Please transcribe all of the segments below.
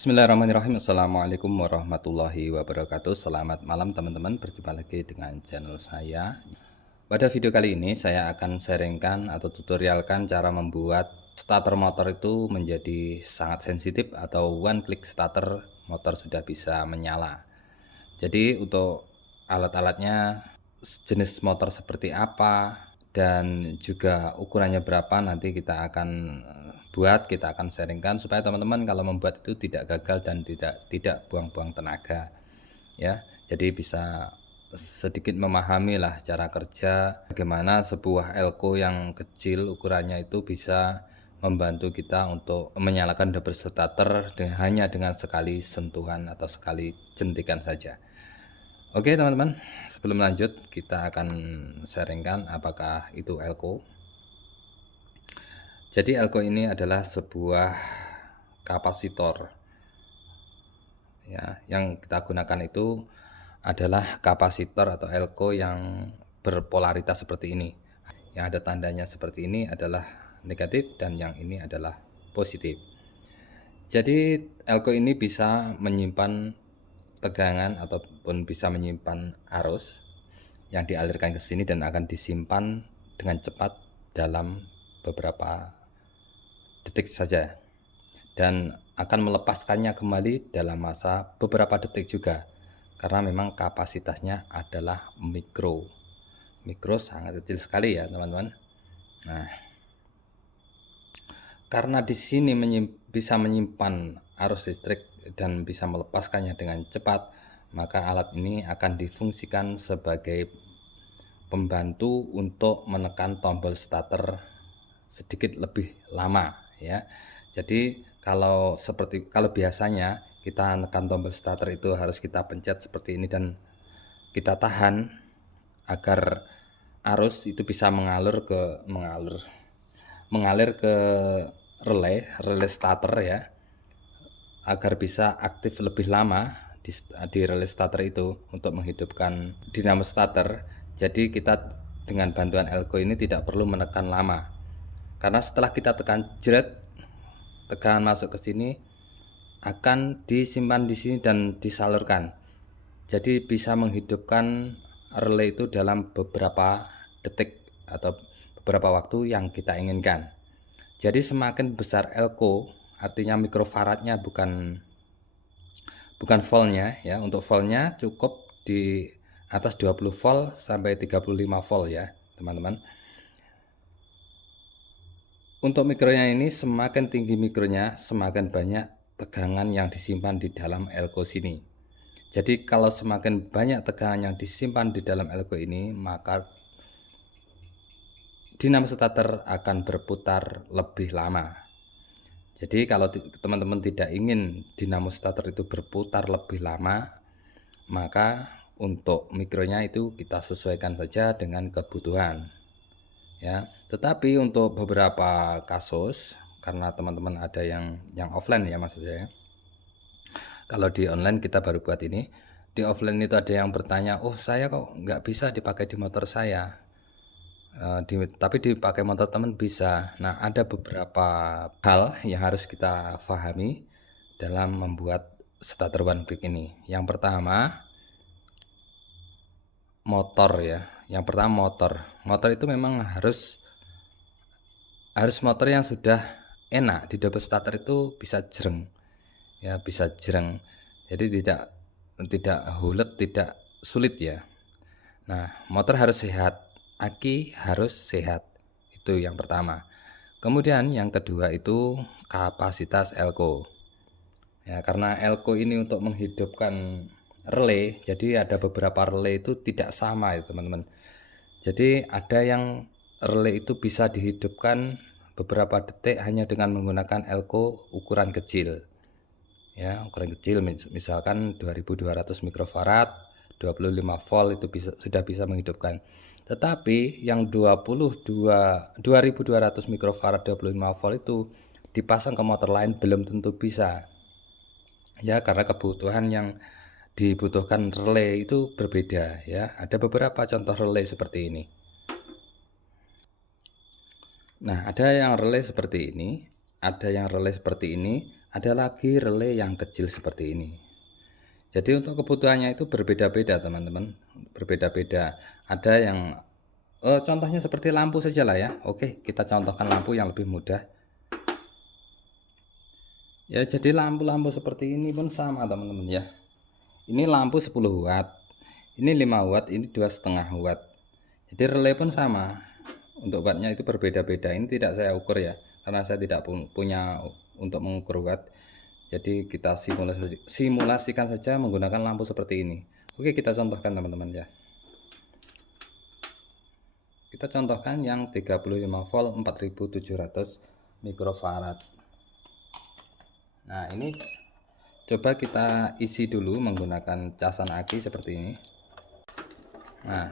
Bismillahirrahmanirrahim. Assalamualaikum warahmatullahi wabarakatuh. Selamat malam teman-teman. Berjumpa lagi dengan channel saya. Pada video kali ini saya akan sharingkan atau tutorialkan cara membuat starter motor itu menjadi sangat sensitif atau one click starter motor sudah bisa menyala. Jadi untuk alat-alatnya, jenis motor seperti apa dan juga ukurannya berapa, nanti kita akan kita akan sharingkan supaya teman-teman kalau membuat itu tidak gagal dan tidak buang-buang tenaga ya. Jadi bisa sedikit memahami lah cara kerja, bagaimana sebuah elko yang kecil ukurannya itu bisa membantu kita untuk menyalakan double starter hanya dengan sekali sentuhan atau sekali jentikan saja. Oke teman-teman, sebelum lanjut kita akan sharingkan apakah itu elko. Jadi elko ini adalah sebuah kapasitor ya, yang kita gunakan itu adalah kapasitor atau elko yang berpolaritas seperti ini. Yang ada tandanya seperti ini adalah negatif dan yang ini adalah positif. Jadi elko ini bisa menyimpan tegangan ataupun bisa menyimpan arus yang dialirkan ke sini dan akan disimpan dengan cepat dalam beberapa detik saja dan akan melepaskannya kembali dalam masa beberapa detik juga, karena memang kapasitasnya adalah mikro sangat kecil sekali ya teman-teman. Nah, karena di sini bisa menyimpan arus listrik dan bisa melepaskannya dengan cepat, maka alat ini akan difungsikan sebagai pembantu untuk menekan tombol starter sedikit lebih lama ya. Jadi kalau biasanya kita menekan tombol starter itu harus kita pencet seperti ini dan kita tahan agar arus itu bisa mengalir ke relay starter ya, agar bisa aktif lebih lama di relay starter itu untuk menghidupkan dinamo starter. Jadi kita dengan bantuan elko ini tidak perlu menekan lama, karena setelah kita tekan jret, tegangan masuk ke sini akan disimpan di sini dan disalurkan. Jadi bisa menghidupkan relay itu dalam beberapa detik atau beberapa waktu yang kita inginkan. Jadi semakin besar elko, artinya mikrofaradnya bukan voltnya ya. Untuk voltnya cukup di atas 20 volt sampai 35 volt ya teman-teman. Untuk mikronya ini, semakin tinggi mikronya semakin banyak tegangan yang disimpan di dalam elko sini. Jadi kalau semakin banyak tegangan yang disimpan di dalam elko ini, maka dinamo starter akan berputar lebih lama. Jadi kalau teman-teman tidak ingin dinamo starter itu berputar lebih lama, maka untuk mikronya itu kita sesuaikan saja dengan kebutuhan ya. Tetapi untuk beberapa kasus, karena teman-teman ada yang offline ya maksud saya, kalau di online kita baru buat ini, di offline itu ada yang bertanya, oh saya kok nggak bisa dipakai di motor saya, tapi dipakai motor teman bisa. Nah, ada beberapa hal yang harus kita pahami dalam membuat starter one click ini. Yang pertama, motor ya. Yang pertama motor itu memang harus motor yang sudah enak. Di double starter itu bisa jereng ya, bisa jereng. Jadi tidak hulet, tidak sulit ya. Nah, motor harus sehat, aki harus sehat, itu yang pertama. Kemudian yang kedua itu kapasitas elko ya, karena elko ini untuk menghidupkan relay, jadi ada beberapa relay itu tidak sama ya teman-teman. Jadi ada yang relay itu bisa dihidupkan beberapa detik hanya dengan menggunakan elko ukuran kecil ya, ukuran kecil misalkan 2200 mikrofarad 25 volt itu sudah bisa menghidupkan. Tetapi yang 2200 mikrofarad 25 volt itu dipasang ke motor lain belum tentu bisa ya, karena kebutuhan yang dibutuhkan relay itu berbeda ya. Ada beberapa contoh relay seperti ini. Nah, ada yang relay seperti ini, Ada lagi relay yang kecil seperti ini. Jadi untuk kebutuhannya itu berbeda-beda teman-teman, berbeda-beda. Ada yang contohnya seperti lampu saja lah ya. Oke, kita contohkan lampu yang lebih mudah. Ya, jadi lampu-lampu seperti ini pun sama teman-teman ya. Ini lampu 10 watt, ini 5 watt, ini 2,5 watt. Jadi relay pun sama. Untuk wattnya itu berbeda-beda. Ini tidak saya ukur ya, karena saya tidak punya untuk mengukur watt. Jadi kita simulasikan saja menggunakan lampu seperti ini. Oke, kita contohkan teman-teman ya. Kita contohkan yang 35 volt 4700 mikrofarad. Nah, ini coba kita isi dulu menggunakan casan aki seperti ini. Nah,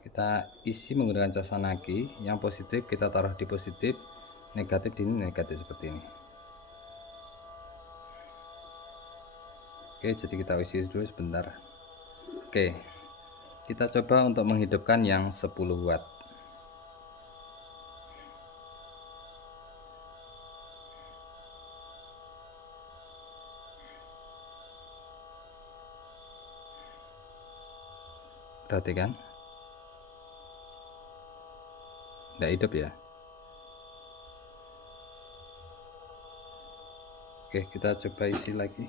kita isi menggunakan casan aki. Yang positif kita taruh di positif, negatif di negatif seperti ini. Oke, jadi kita isi dulu sebentar. Oke, kita coba untuk menghidupkan yang 10 watt. Perhatikan, tidak hidup ya. Oke, kita coba isi lagi.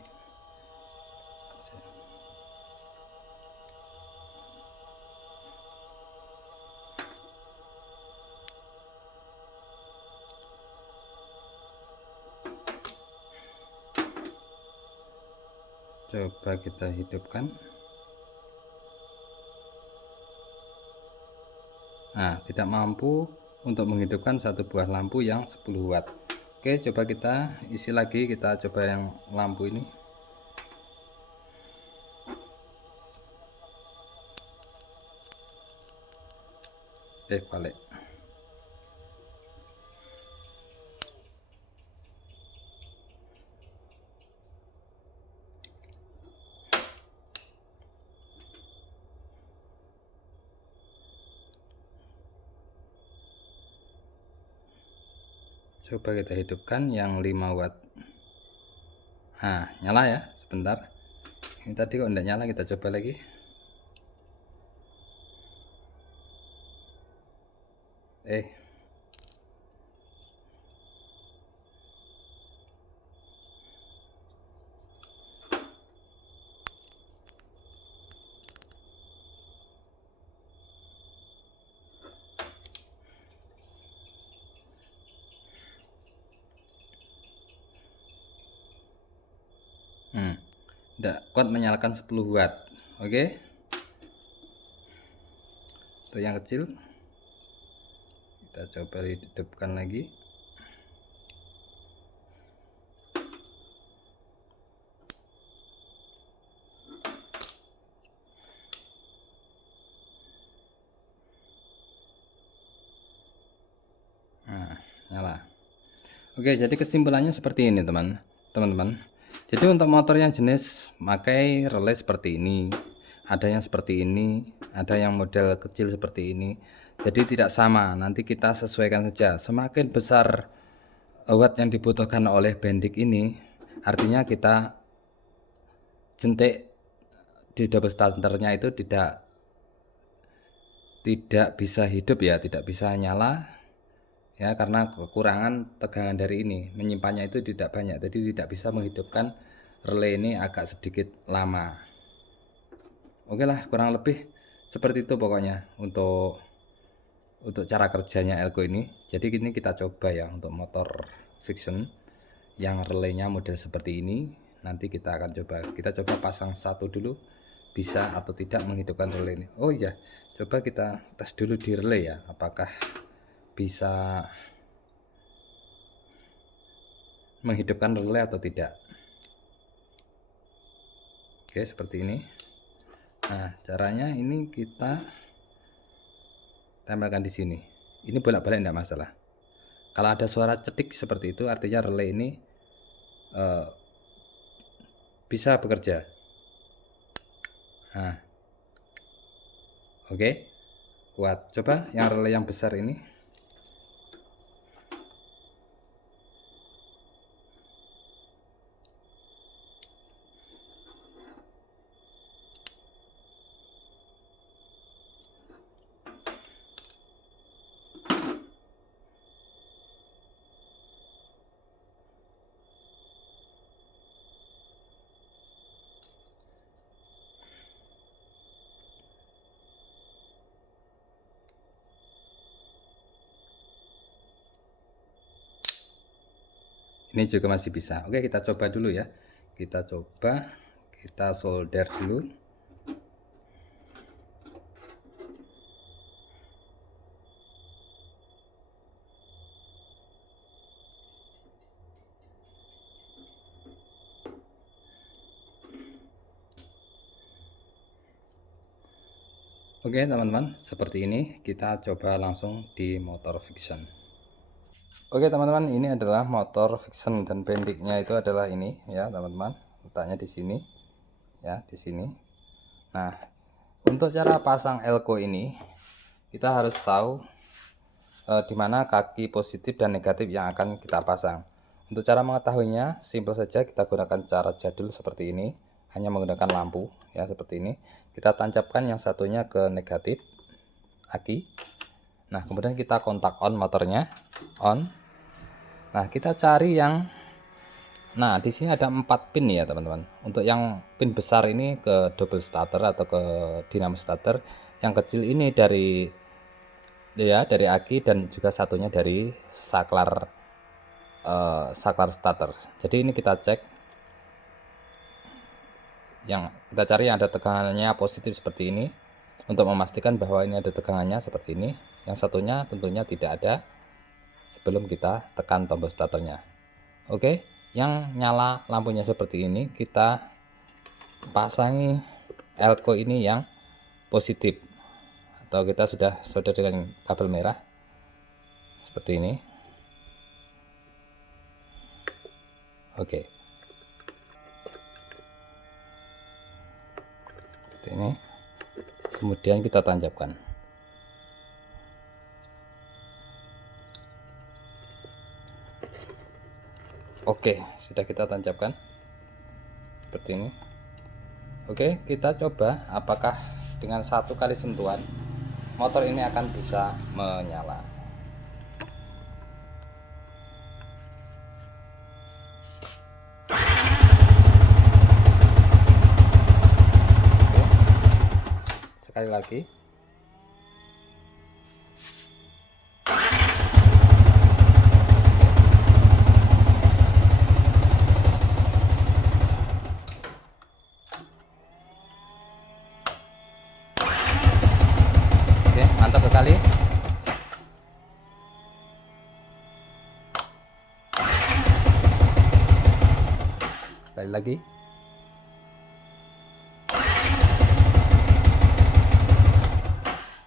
Coba kita hidupkan. Nah, tidak mampu untuk menghidupkan satu buah lampu yang 10 watt. Oke, coba kita isi lagi, kita coba yang lampu ini. Balik. Coba kita hidupkan yang 5 watt. Nah, nyala ya, sebentar. Ini tadi kok tidak nyala, kita coba lagi. Tidak kuat menyalakan 10 watt. Oke. Untuk yang kecil kita coba hidupkan lagi. Nah, nyala. Oke, jadi kesimpulannya seperti ini teman-teman. Jadi untuk motor yang jenis pakai relay seperti ini, ada yang seperti ini, ada yang model kecil seperti ini. Jadi tidak sama, nanti kita sesuaikan saja. Semakin besar watt yang dibutuhkan oleh bendik ini, artinya kita jentik di double starternya itu tidak bisa hidup ya, tidak bisa nyala ya, karena kekurangan tegangan dari ini, menyimpannya itu tidak banyak, jadi tidak bisa menghidupkan relay ini, agak sedikit lama. Oke lah, kurang lebih seperti itu pokoknya untuk cara kerjanya elko ini. Jadi ini kita coba ya untuk motor fiction yang relaynya model seperti ini. Nanti kita akan coba pasang satu dulu, bisa atau tidak menghidupkan relay ini. Oh iya, coba kita tes dulu di relay ya, apakah bisa menghidupkan relay atau tidak. Oke, seperti ini. Nah, caranya ini kita tempelkan di sini. Ini bolak-balik tidak masalah. Kalau ada suara cetik seperti itu, artinya relay ini bisa bekerja. Nah, oke, kuat. Coba yang relay yang besar ini. Ini juga masih bisa. Oke, kita coba dulu ya. Kita coba, kita solder dulu. Oke teman-teman, seperti ini kita coba langsung di motor friction. Oke teman-teman, ini adalah motor friction dan bendiknya itu adalah ini ya teman-teman. Letaknya di sini ya, di sini. Nah, untuk cara pasang elko ini kita harus tahu di mana kaki positif dan negatif yang akan kita pasang. Untuk cara mengetahuinya simpel saja, kita gunakan cara jadul seperti ini, hanya menggunakan lampu ya seperti ini. Kita tancapkan yang satunya ke negatif aki. Nah, kemudian kita kontak on motornya, on. Nah, kita cari yang, nah di sini ada 4 pin ya teman-teman. Untuk yang pin besar ini ke double starter atau ke dynamo starter, yang kecil ini dari aki dan juga satunya dari saklar starter. Jadi ini kita cek, yang kita cari yang ada tegangannya positif seperti ini, untuk memastikan bahwa ini ada tegangannya seperti ini. Yang satunya tentunya tidak ada sebelum kita tekan tombol starternya. Oke, yang nyala lampunya seperti ini, kita pasangi elko ini yang positif, atau kita sudah solder dengan kabel merah seperti ini. Oke, ini kemudian kita tancapkan. Oke, sudah kita tancapkan seperti ini. Oke, kita coba apakah dengan 1 kali sentuhan motor ini akan bisa menyala. Sekali lagi. Oke, mantap sekali. Sekali lagi.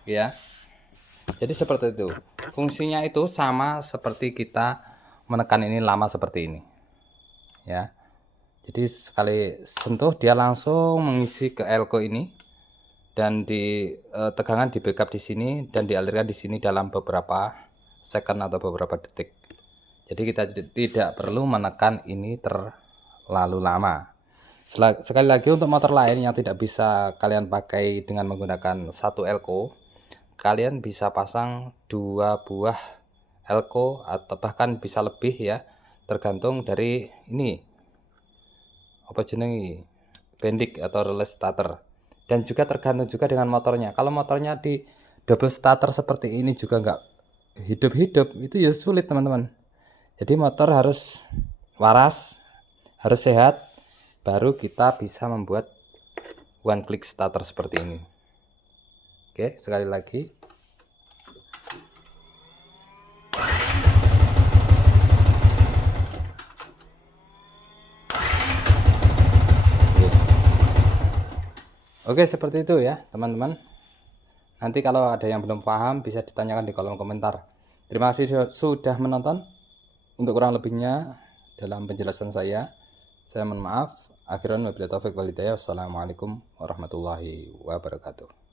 Ya, jadi seperti itu fungsinya, itu sama seperti kita menekan ini lama seperti ini ya. Jadi sekali sentuh dia langsung mengisi ke elko ini, dan di tegangan di backup di sini dan dialirkan di sini dalam beberapa second atau beberapa detik. Jadi kita tidak perlu menekan ini terlalu lama. Sekali lagi, untuk motor lain yang tidak bisa kalian pakai dengan menggunakan 1 elko, kalian bisa pasang 2 buah elko atau bahkan bisa lebih ya, tergantung dari ini apa jenengi bendik atau relay starter, dan juga tergantung juga dengan motornya. Kalau motornya di double starter seperti ini juga nggak hidup-hidup, itu ya sulit teman-teman. Jadi motor harus waras, harus sehat, baru kita bisa membuat one click starter seperti ini. Oke, sekali lagi. Oke, seperti itu ya teman-teman. Nanti kalau ada yang belum paham bisa ditanyakan di kolom komentar. Terima kasih sudah menonton. Untuk kurang lebihnya dalam penjelasan saya mohon maaf. Akhiran wabillahi taufiq wal hidayah. Wassalamualaikum warahmatullahi wabarakatuh.